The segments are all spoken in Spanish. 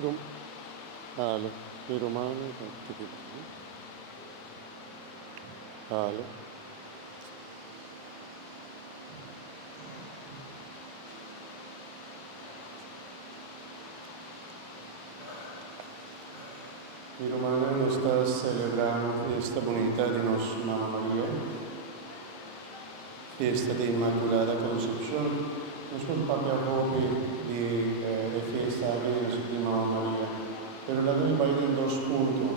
Rum, halo, i Romani, capitano. Halo. I Romani está celebrando fiesta bonita de nos Mamma María, fiesta de Inmaculada Concepción. Nosotros parliamo di fiesta di Mamma Maria, però la dobbiamo fare in 2 punti.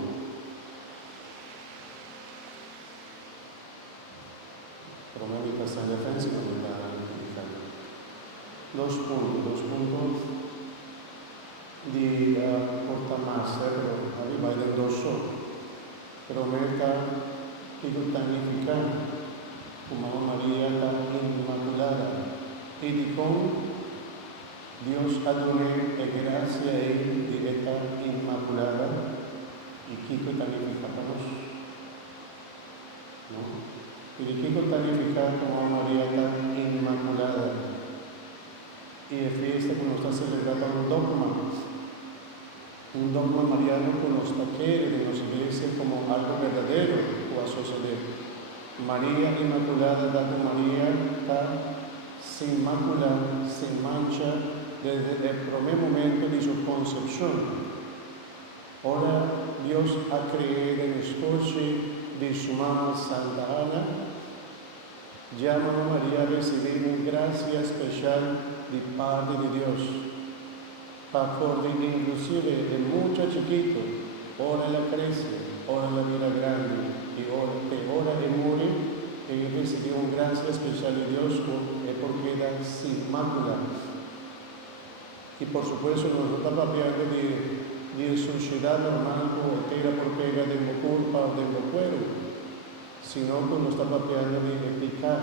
Per me mi passa in defensa come da indicare. 2 punti di portamasser, arriva in dosso, però merca che tutta significa Mamma Maria la Inmaculada. Y con Dios adore e gracia e diretta Inmaculada y Kiko tanificamos, ¿no? Y Kiko tanifica como María la Inmaculada y es fiesta que nos está celebrando un dogma mariano que nos quiere de nuestra iglesia como algo verdadero o a suceder. María Inmaculada, dada María, está sin mácula, sin mancha, desde el primer momento de su concepción. Ahora Dios ha creado en el escoche de su mamá Santa Ana, llama a María a recibir una gracia especial de parte de Dios. Para poder inclusive de mucho chiquito, ahora la crece, ahora la vida grande, y ahora muere, y recibió una gracia especial de Dios porque era sin mácula. Y por supuesto no está hablando de sociedad normal o entera por pega de culpa o de cuero, sino que no está hablando de pecar.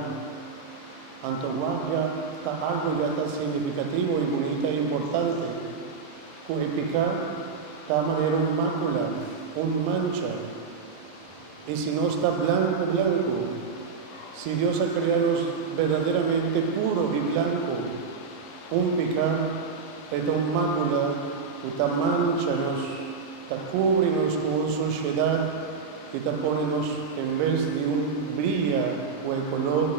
Entonces ya está algo ya tan significativo y bonito e importante. Con el pecar está de manera una mácula, una mancha. Y si no está blanco, si Dios ha creado verdaderamente puro y blanco, un pecado, esta mácula, esta mancha esta cubre con sociedad, esta ponenos en vez de un brillo o el color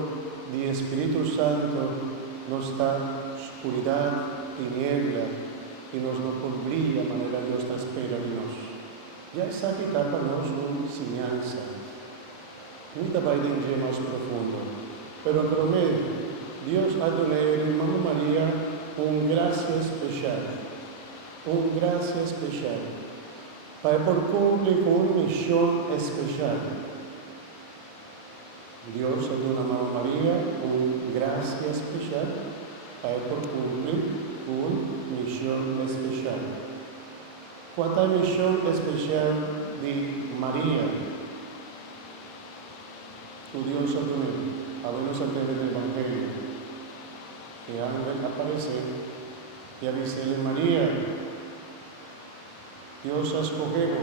de Espíritu Santo, nos da oscuridad, tiniebla, y nos no brilla de manera que Dios espera de nosotros. Ya esa etapa nos una enseñanza. Nunca va a ir en más profundo. Pero prometo, Dios ha dado a Mamma María una gracia especial. Una gracia especial. Para por cumplir con una misión especial. Dios ha dado a Mamma María una gracia especial para por cumplir una misión especial. ¿Cuánta misión especial de María? Tu Dios habemos a través del Evangelio, que ángel aparece y avisarle María, Dios ha escogido,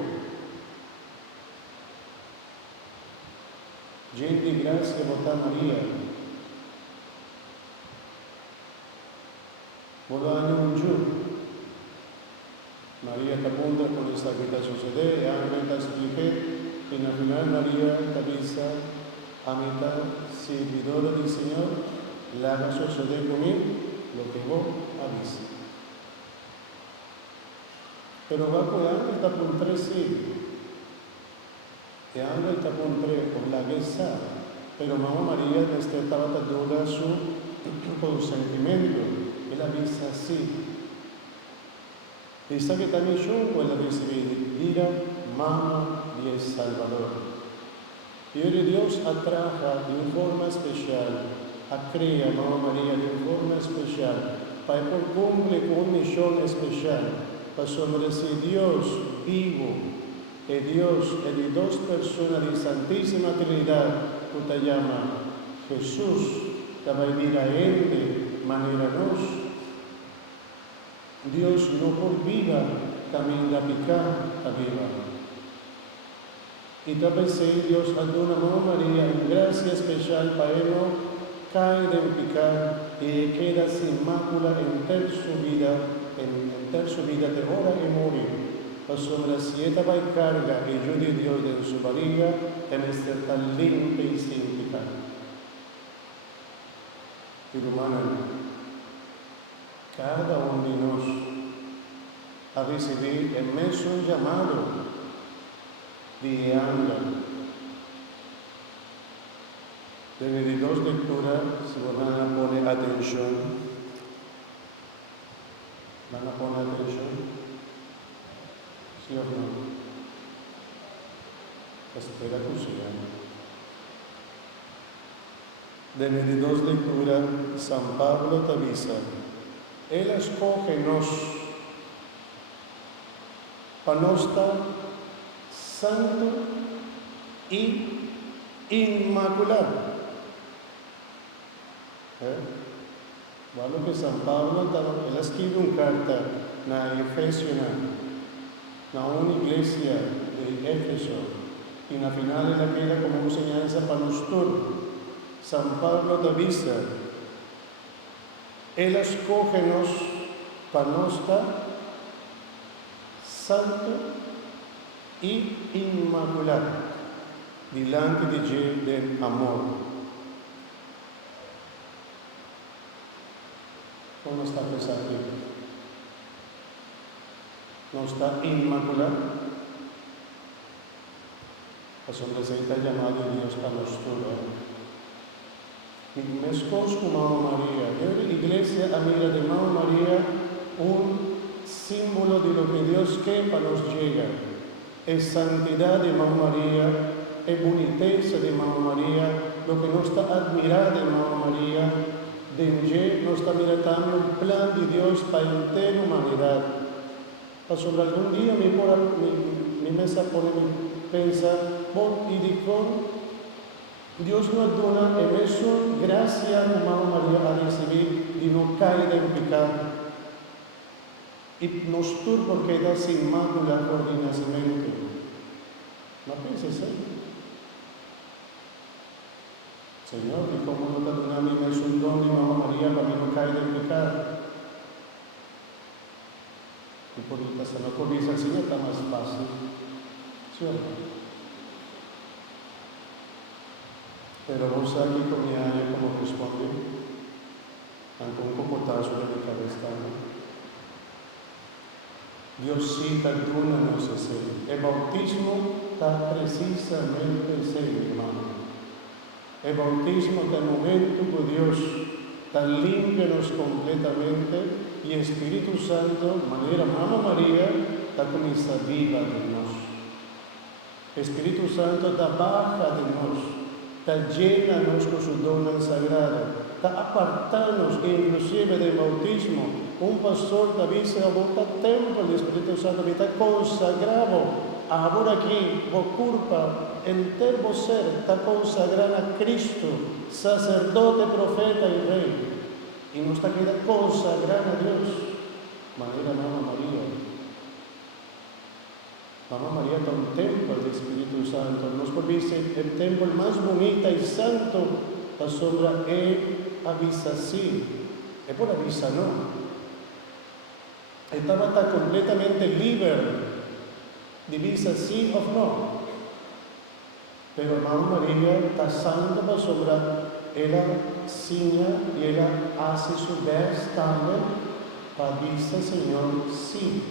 llena de gracia vota María, volando un giù, María te apunta con esta que te sucede, ángel te explique, y al final María te avisa, a mitad servidora del Señor, la haga suceder conmigo lo que vos avisa. Pero va con ángel está por 3 siglos. El ángel está por 3 por la guesa, pero Mamma María estaba dando su consentimiento. Él avisa así. Esta que también yo puedo recibir, diga, Mamma del Salvador. Y hoy Dios atraja de una forma especial, crea Mamma María de una forma especial, para por cumplir con una misión especial, para decir Dios vivo, que Dios es de 2 personas de Santísima Trinidad, que te llama Jesús, que va a vivir a Él de manera nos. Dios no por vida, camina a picar a viva. Y también Dios ha dado a Mamma María una gracia especial para él no caer en pecado y queda sin mácula en su vida en su vida de hora y morir. Sobre siete va y carga y yo de Dios en su barriga, en ser tan limpia y sin pecado. Y hermano, cada uno de nosotros a recibir el mismo llamado de ángel. De dos lecturas, si van a poner atención, ¿van a poner atención? ¿Sí o no? Espera que sigan. De dos lecturas, San Pablo te avisa. Él escógenos para no estar santo y inmaculado. Bueno, que San Pablo él escribe una carta en Efesios, en una iglesia de Éfeso, y en la final él queda como una enseñanza para nosotros. San Pablo te avisa, él escógenos para no estar santo y inmaculado delante de Dios del amor. ¿Cómo está pensando? ¿No está inmaculado? Pues hombre, se está llamado Dios para nosotros. Y me escojo Mamá María. La iglesia amiga de Mamá María, un símbolo de lo que Dios quiere para nos llega. Es santidad de Mamá María, es boniteza de Mamá María, lo que nos está admirado de Mamá María. De nos está mirando el plan de Dios para la entera humanidad. Sobre algún día mi mesa pone pensar, y digo, Dios nos da en eso gracia a Mamá María a recibir y no caer en pecado. Y nos turbo queda sin mácula por el nacimiento. ¿No piensas eso? Señor, y como no te da a mí es un don de Mamá María para mí no caer en pecado. Y por eso se no comienza así, está más fácil. ¿Cierto? Pero vos aquí con mi año como responde, aunque un pocotazo de mi cabeza, ¿no? Dios sí perdónanos ese. El bautismo está precisamente ese, hermano. El bautismo es el momento que Dios está limpianos completamente y el Espíritu Santo, de manera Mamá María, está con esa viva de nosotros. El Espíritu Santo está baja de nosotros, está llena-nos con su don sagrado, está apartándonos, inclusive del bautismo. Un pastor te avisa, vos está templo del Espíritu Santo, está consagrado. Ahora aquí, por culpa, entero ser está consagrado a Cristo, sacerdote, profeta y rey. Y nos está quedando consagrado a Dios. Manera Mamá María. Mamá María está un templo del Espíritu Santo. Nos dice el templo más bonito y santo, la sombra avisa sí. Es por avisa no. Estaba completamente libre. Divisa sí o no. Pero Mamá María está santa para sobrar. Ella ciña y ella hace su vez también para decir Señor sí.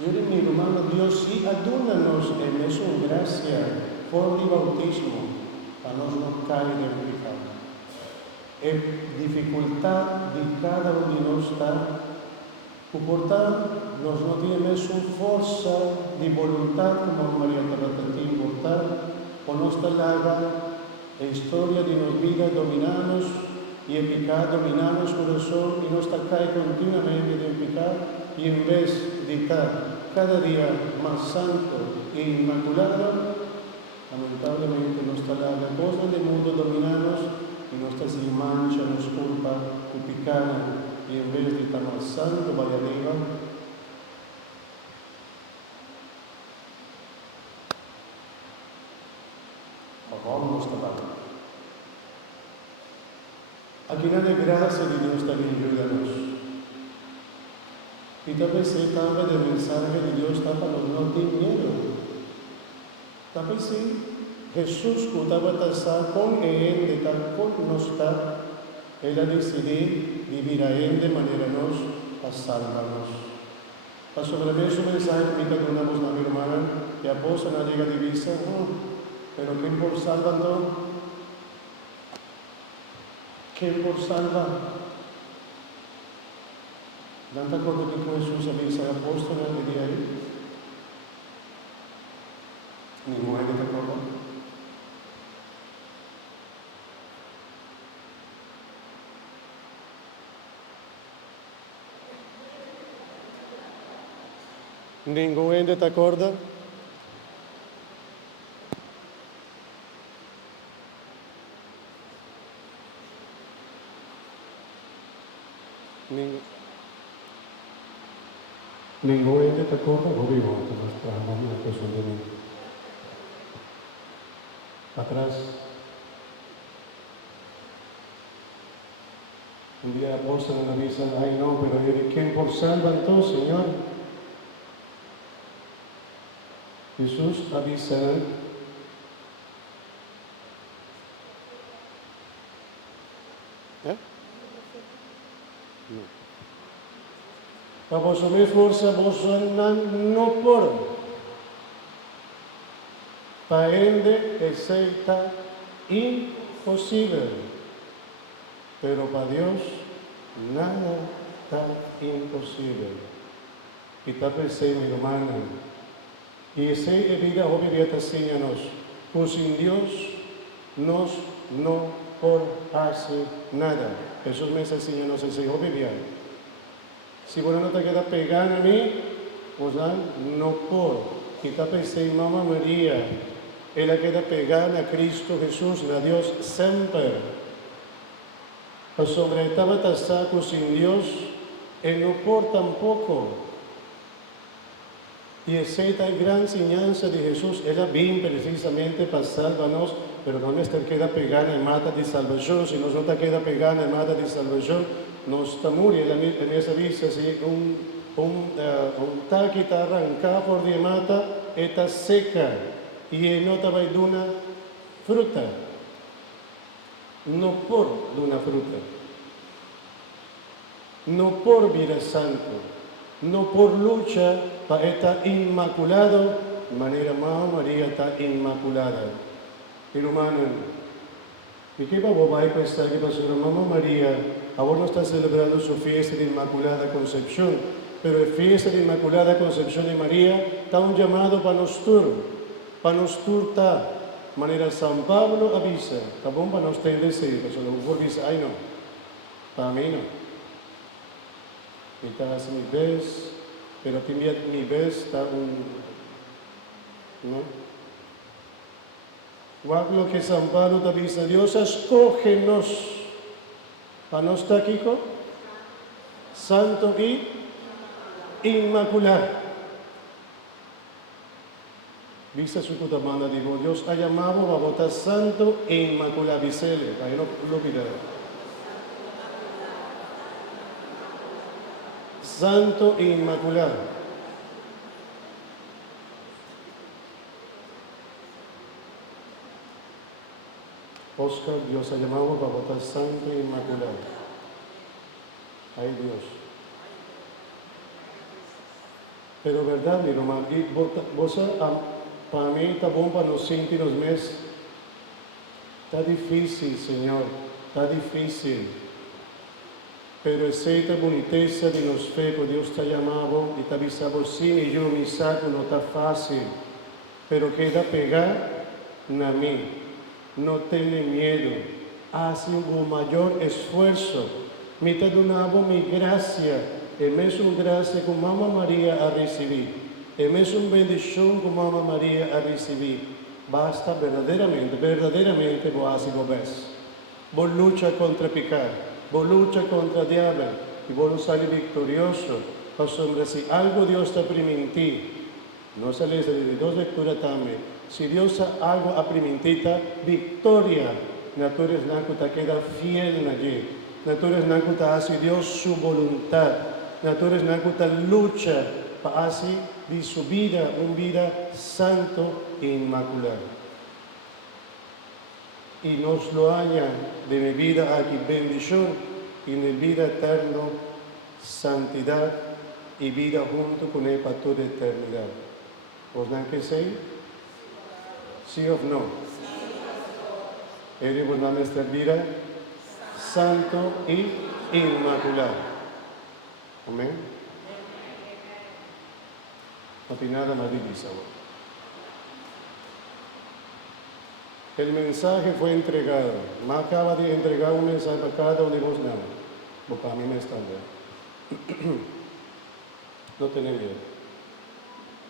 Yo de mi hermano, Dios sí adúnanos en eso gracia por el bautismo para no caer en pecado. Es dificultad de cada uno de nosotros. Por tanto, nos no tenemos fuerza de voluntad como María Teresa de importar, o nuestra larga historia de nos vida dominamos y el pecado dominamos corazón y nos cae continuamente en pecado y en vez de estar cada día más santo e inmaculado, lamentablemente nuestra larga cosa del mundo dominamos y nuestra sin mancha, nos culpa y pecado. Y en vez de estar más santo, vaya arriba. Vamos a trabajar. Aquí nada de gracia de Dios también ayúdanos. Y tal vez se cambia de mensaje de Dios está para los no tienen miedo. Tal vez sí, Jesús estaba tasar con él, de tal con nos está, él ha decidido vivir a él de manera nos a salvarnos. A sobrever su mensaje, mi cadunamos na mi hermana, y após na liga divisa, pero quem por salva então? Quem por salva? ¿No te acuerdas que Jesús avisa al apóstol que día ahí? Ninguém te acorda. Ninguém te acorda? Ninguém te acorda? Vou vir volta, mas para a mão da pessoa de mim. Atrás. Un día el apóstol me avisa, ay no, pero yo dije, ¿quién por salva entonces, Señor? Jesús avisa. No. Para vos me força, vos no por. Para ende, aceita imposible. Pero para Dios, nada está imposible. Y está pensando, mi hermana, y esa vida obviamente enseña-nos, pues sin Dios nos no por hacer nada. Jesús me enseña-nos ese obviamente. Si vos no te queda pegando a mí, pues no por. Y está pensando, Mamá María, ella queda pegada a Cristo Jesús, a Dios siempre. Sobre estaba tasado sin Dios, Él no por tampoco. Y esa es la gran enseñanza de Jesús. Ella vino precisamente para salvarnos, pero no nos queda pegada en mata de salvación. Si nos no te queda pegada en mata de salvación, nos está muriendo en esa vista. Si un taque está arrancado por la mata, está seca y no te va a dar una fruta. No por una fruta, no por vida santo, no por lucha para estar inmaculado, de manera Mamá María está inmaculada. Hermano, ¿y qué va a pensar que pasó? Mamá María ahora no está celebrando su fiesta de Inmaculada Concepción, pero la fiesta de Inmaculada Concepción de María está un llamado para nosotros está. Manera San Pablo avisa, está bom para nós decir, pero lo mejor dice, ay no, para mí no. Mientras mi vez, pero también mi vez está ¿no? Igual lo que San Pablo te avisa, Dios escógenos para no estar aquí con santo y inmaculado. Viste su cutamana, digo, Dios ha llamado a votar santo e inmaculado, Vicele, ahí no lo olvidaré. Santo e inmaculado. Oscar, Dios ha llamado a votar santo e inmaculado. Ay Dios. Pero verdad, mi hermano, vos para mí está bom para nos últimos meses. Está difícil, Señor, está difícil. Pero aceita boniteza de nos fe que Dios te ha llamado y te ha avisado, sí, y yo me saco, no está fácil. Pero queda pegar a mí. No tiene miedo. Hace un mayor esfuerzo. Me está dando mi gracia. Y mesmo gracia que Mamá María ha recibido. E mesmo bendição que Mamá Maria a receber, basta verdadeiramente vos hace vos. Vos lucha contra o pecado, vos lucha contra o diabo, e vos sale victorioso, sobre si algo Deus te permitir, não se les de dos lecturas também, se Deus algo a permitir, victoria, naturalmente te queda fiel allí, naturalmente hace Deus su voluntad. nosotros nakuta lucha para así de su vida, una vida santo e inmaculado. Y nos lo haya de mi vida aquí bendición y mi vida eterna, santidad y vida junto con Él para toda eternidad. ¿Vos dan que sí? ¿Sí o no? Él va a nuestra vida santo y inmaculado. Amén. No tiene nada más difícil. El mensaje fue entregado. Me acaba de entregar un mensaje para cada uno de vos, no. Porque a mí me está bien. No tenés miedo.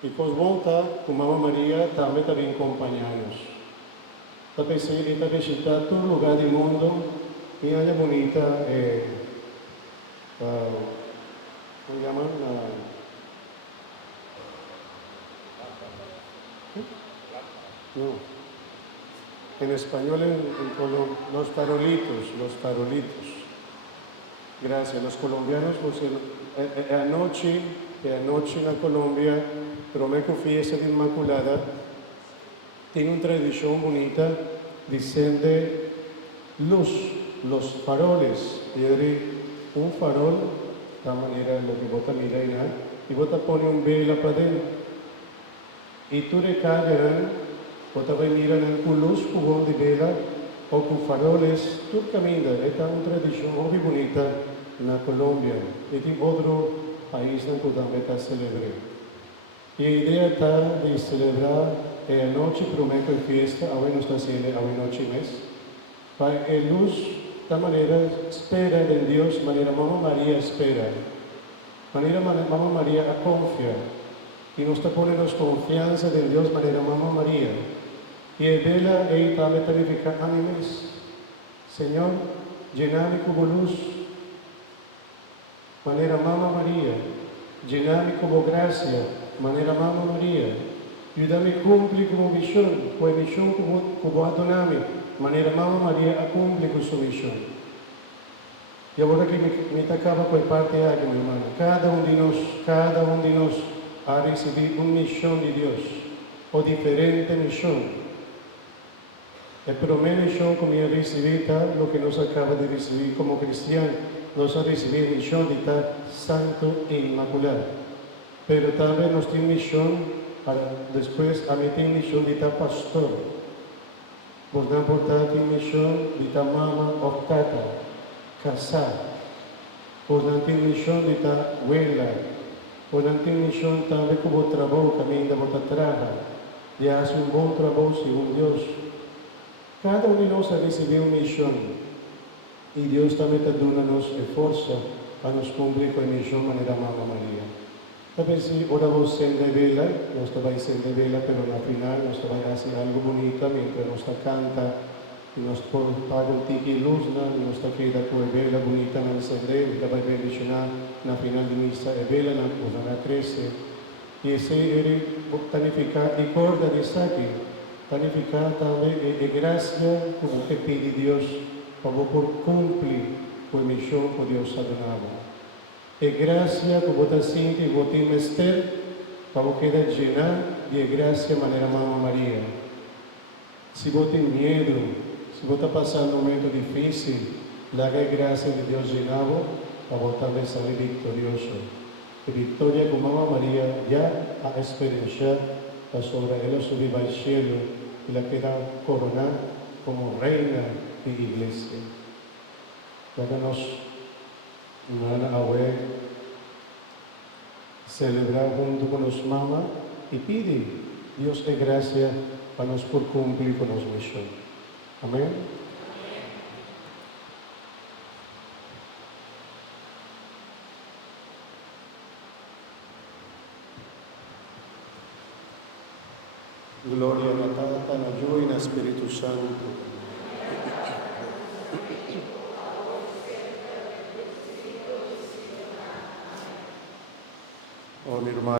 Y pues volta con Mamá María también está bien acompañados. Está está visitar todo lugar del mundo y haya bonita, ¿cómo llaman? No. En español, los farolitos. Gracias. Los colombianos, anoche en Colombia, Promeco Fiesta de Inmaculada, tiene una tradición bonita, dicen de los faroles. Y un farol, de manera lo que vota mira y vota pone un vela para dentro. Y tú recargas. Vota vai mirar con luz, con de vela o con faroles, tú caminas. Esta es una tradición muy bonita en Colombia y en otro país que también está celebrando. Y la idea está de celebrar la noche prometo en fiesta, hoy no está haciendo, hoy noche mes, para que luz, de manera espera de Dios, manera Mamá María espera, manera Mamá María confía, y nos está poniendo confianza de Dios, manera Mamá María. Y el vela ahí también significa ánimos. Señor, llename como luz, manera Mamá María, llename como gracia, manera Mamá María, ayúdame a cumplir como misión, pues misión como adoname, manera Mamá María a cumplir con su misión. Y ahora que me tocaba por parte de alguien, mi hermano, cada uno de nos ha recibido una misión de Dios, o diferente misión. El primer misión que me recibida, lo que nos acaba de recibir como cristiano, nos ha recibido misión de estar santo e inmaculado. Pero también nos tiene misión, después a mí tiene misión de estar pastor. Por tanto, tiene misión de estar mamá o tata, casar. Por tanto, tiene misión de estar abuela. Por tanto, tiene misión también como trabajo, camino de trabajo. Y hace un buen trabajo según Dios. Cada uno de nosotros recibió una misión y Dios también está dándonos fuerza para nos cumplir con la misión de manera Mamá María. A veces ahora vos de vela, no está a ser de vela, pero al final nos va a hacer algo bonito mientras nos canta y nos paga un tiki luz, y nos queda con vela bonita en el encender, y va a bendicionar en la final de misa de vela, nos va a crecer. Y ese es planificar y corda de saque. Planificar también gracia como que pide Dios para por cumplir con la misión que Dios ha dado. Gracia como te sientes y vos tienes para que llenar de gracia de manera Mamá María. Si vos tienes miedo, si vos estás pasando un momento difícil, la gracia de Dios llenado para vos también salir victorioso. Y victoria con Mamá María ya ha experienciado la sobre él subir al cielo y la queda coronada como reina de iglesia. Háganos una abuela celebrar junto con los mamás y pide Dios de gracia para nos por cumplir con nuestra misión. Amén. Gloria al Tata, al Hijo y al Espíritu Santo. Oh, mi hermano.